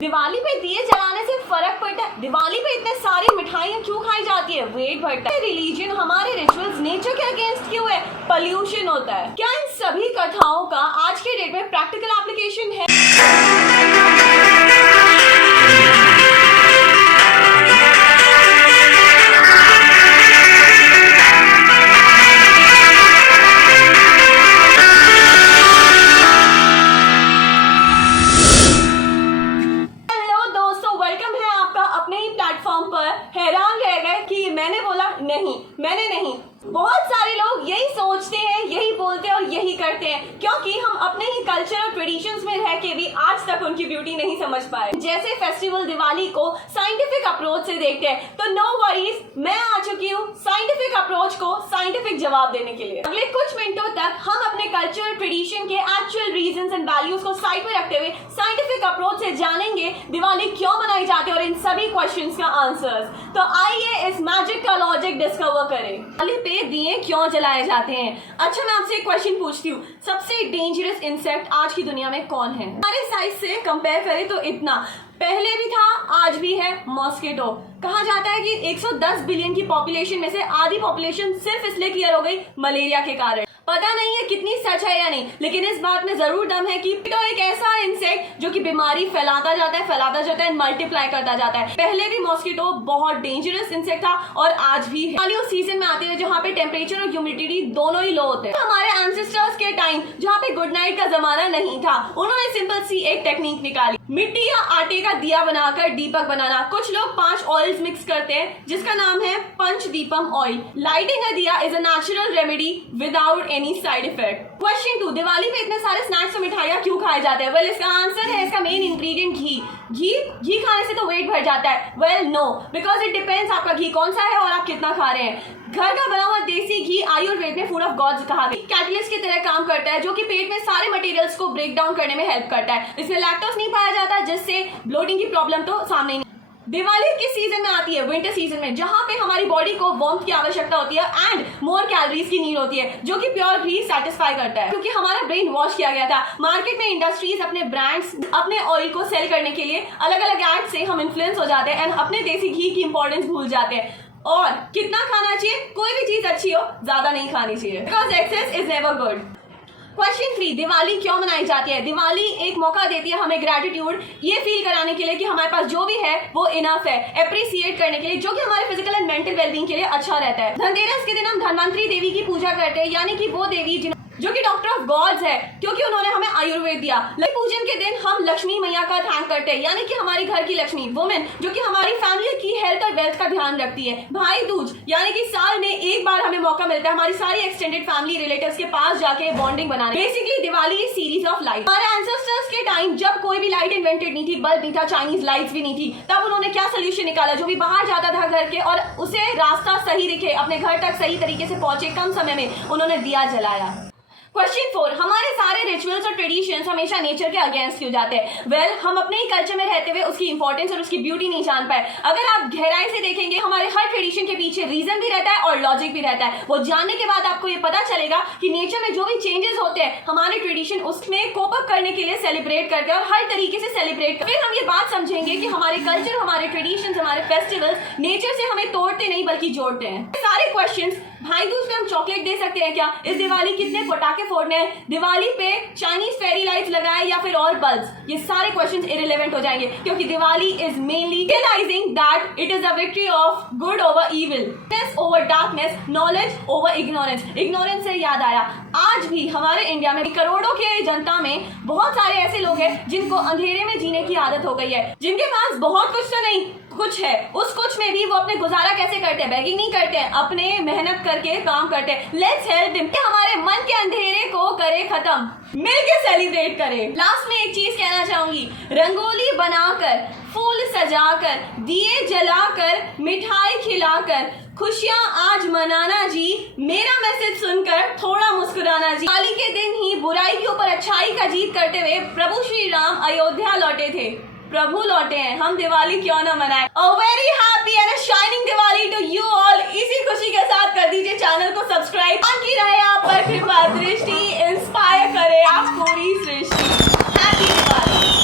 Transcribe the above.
दिवाली पे दिए जलाने से फर्क पड़ता है? दिवाली पे इतने सारी मिठाइयाँ क्यों खाई जाती है? वेट बढ़ता है। रिलीजन हमारे रिचुअल्स नेचर के अगेंस्ट क्यों है? पॉल्यूशन होता है। क्या इन सभी कथाओं का आज के डेट में प्रैक्टिकल एप्लीकेशन है? हैरान रह गए कि मैंने बोला नहीं, मैंने नहीं। बहुत सारे लोग यही सोचते हैं, यही बोलते हैं और यही करते हैं, क्योंकि हम अपने ही कल्चर और ट्रेडिशंस में रह के भी आज तक उनकी ब्यूटी नहीं समझ पाए। जैसे फेस्टिवल दिवाली को साइंटिफिक अप्रोच से देखते हैं, तो नो वरीज, मैं आ चुकी हूँ साइंटिफिक अप्रोच को साइंटिफिक जवाब देने के लिए। अगले कुछ मिनटों तक हम अपने कल्चर और ट्रेडिशन के एक्चुअल रीजंस एंड वैल्यूज को साइड में रखते हुए साइंटिफिक अप्रोच से जानेंगे दिवाली क्यों मनाई जाती है और इन सभी क्वेश्चंस का आंसर्स। तो आइए इस मैजिक का लॉजिक डिस्कवर करें। दिवाली पे दिए क्यों जलाए जाते हैं? अच्छा, मैं आपसे एक क्वेश्चन पूछती हूँ, सबसे डेंजरस इंसेक्ट आज की दुनिया में कौन है? हमारे साइज से कंपेयर करें तो इतना, पहले भी था, आज भी है, मॉस्किटो। कहा जाता है कि 110 बिलियन की पॉपुलेशन में से आधी पॉपुलेशन सिर्फ इसलिए क्लियर हो गई मलेरिया के कारण। पता नहीं है कितनी सच है या नहीं, लेकिन इस बात में जरूर दम है कि तो एक ऐसा इंसेक्ट जो कि बीमारी फैलाता जाता है, मल्टीप्लाई करता जाता है। पहले भी मॉस्किटो बहुत डेंजरस इंसेक्ट था और आज भी है। दिवाली उस सीजन में आती है जहाँ पे टेम्परेचर और ह्यूमिडिटी दोनों ही लो होते हैं। हमारे एंसेस्टर्स के टाइम जहाँ पे गुड नाइट का जमाना नहीं था, उन्होंने सिंपल सी एक टेक्निक निकाली, मिट्टी या आटे का दिया बनाकर दीपक बनाना। कुछ लोग 5 ऑयल्स मिक्स करते हैं जिसका नाम है पंचदीपम ऑयल। लाइटिंग अ दिया is a natural remedy without any side effect. Question 2, Diwali पे इतने सारे स्नैक्स और मिठाइयाँ क्यों खाए जाते हैं? वेल, इसका आंसर है, इसका मेन इंग्रेडिएंट घी खाने से तो वेट बढ़ जाता है। Well no, because it depends आपका घी कौन सा है और आप कितना खा रहे हैं। घर का बना हुआ देसी घी आयुर्वेद में फूड ऑफ गॉड्स कहा गया। कैटलिस्ट की तरह काम करता है जो कि पेट में सारे मटेरियल्स को ब्रेक डाउन करने में हेल्प करता है। इसमें लैक्टोज नहीं पाया जाता जिससे ब्लोटिंग की प्रॉब्लम तो सामने नहीं। दिवाली किस सीजन में आती है? विंटर सीजन में, जहां पे हमारी बॉडी को वार्मथ की आवश्यकता होती है एंड मोर कैलोरीज की नीड होती है, जो कि प्योर घी सेटिस्फाई करता है। क्योंकि हमारा ब्रेन वॉश किया गया था। मार्केट में इंडस्ट्रीज अपने ब्रांड्स, अपने ऑयल को सेल करने के लिए अलग अलग एड से हम इन्फ्लुएंस हो जाते हैं एंड अपने देसी घी की इंपॉर्टेंस भूल जाते हैं। और कितना खाना चाहिए? कोई भी चीज अच्छी हो, ज्यादा नहीं खानी चाहिए, because excess is never good. Question 3, Diwali क्यों मनाई जाती है? दिवाली एक मौका देती है हमें ग्रेटिट्यूड ये फील कराने के लिए कि हमारे पास जो भी है वो इनफ है, एप्रिसिएट करने के लिए, जो कि हमारे फिजिकल एंड मेंटल वेलबींग के लिए अच्छा रहता है। धनतेरस के दिन हम धनवंतरी देवी की पूजा करते हैं, यानी कि वो देवी जो कि डॉक्टर ऑफ गॉड्स है, क्योंकि उन्होंने हमें आयुर्वेद दिया। लक्ष्मी पूजन के दिन हम लक्ष्मी मैया का थैंक करते हैं, यानी कि हमारी घर की लक्ष्मी वुमेन जो कि हमारी फैमिली की हेल्थ और वेल्थ का ध्यान रखती है। भाई दूज, यानी कि साल में एक बार हमें मौका मिलता है हमारी सारी एक्सटेंडेड फैमिली रिलेटिव्स के पास जाके बॉन्डिंग बनाने। Basically Diwali is series of light. हमारे एंसेस्टर्स के टाइम जब कोई भी लाइट इन्वेंटेड नहीं थी, बल्ब नहीं था, चाइनीज लाइट्स भी नहीं थी, तब उन्होंने क्या सोल्यूशन निकाला? जो भी बाहर जाता था घर के और उसे रास्ता सही दिखे, अपने घर तक सही तरीके से पहुंचे, कम समय में उन्होंने दिया जलाया। क्वेश्चन 4, हमारे सारे रिचुअल्स और ट्रेडिशंस हमेशा नेचर के अगेंस्ट क्यों जाते हैं? वेल, हम अपने ही कल्चर में रहते हुए उसकी इंपॉर्टेंस और उसकी ब्यूटी नहीं जान पाए। अगर आप गहराई से देखेंगे, हमारे हर ट्रेडिशन के पीछे रीजन भी रहता है और लॉजिक भी रहता है। वो जानने के बाद आपको ये पता चलेगा कि नेचर में जो भी चेंजेस होते हैं, हमारे ट्रेडिशन उसमें कोप अप करने के लिए सेलिब्रेट करते हैं और हर तरीके से सेलिब्रेट करते हैं। फिर हम ये बात समझेंगे कि हमारे कल्चर, हमारे ट्रेडिशन, हमारे फेस्टिवल्स नेचर से हमें तोड़ते नहीं बल्कि जोड़ते हैं। सारे क्वेश्चन, भाई दूज पे हम चॉकलेट दे सकते हैं क्या? इस दिवाली कितने पटाखे फोड़ने हैं? दिवाली पे चाइनीज फेरी लाइट्स लगाए या फिर और बल्ब्स? ये सारे क्वेश्चंस इररिलेवेंट हो जाएंगे, क्योंकि Diwali is mainly realising that it is a victory of good over evil, over darkness, knowledge over ignorance. Ignorance से याद आया, आज भी हमारे इंडिया में करोड़ों के जनता में बहुत सारे ऐसे लोग हैं जिनको अंधेरे में जीने की आदत हो गई है, जिनके पास बहुत कुछ तो नहीं, कुछ है, उस कुछ में भी वो अपने गुजारा कैसे करते हैं? बेगिंग नहीं करते हैं, अपने मेहनत करके काम करते हैं। लेट्स हेल्प देम, हमारे मन के अंधेरे को करे खत्म, मिलके सेलिब्रेट करें। लास्ट में एक चीज कहना चाहूंगी, रंगोली बनाकर, फूल सजाकर, दिए जलाकर, मिठाई खिलाकर खुशियां आज मनाना जी। मेरा मैसेज सुनकर थोड़ा मुस्कुराना जी। दिवाली के दिन ही बुराई के ऊपर अच्छाई का जीत करते हुए प्रभु श्री राम अयोध्या लौटे थे। प्रभु लौटे हैं, हम दिवाली क्यों ना मनाएं? A very happy and a shining Diwali to you all. इसी खुशी के साथ कर दीजिए चैनल को सब्सक्राइब। की रहे आप पर कृपा दृष्टि, इंस्पायर करे आप पूरी सृष्टि। हैप्पी दिवाली।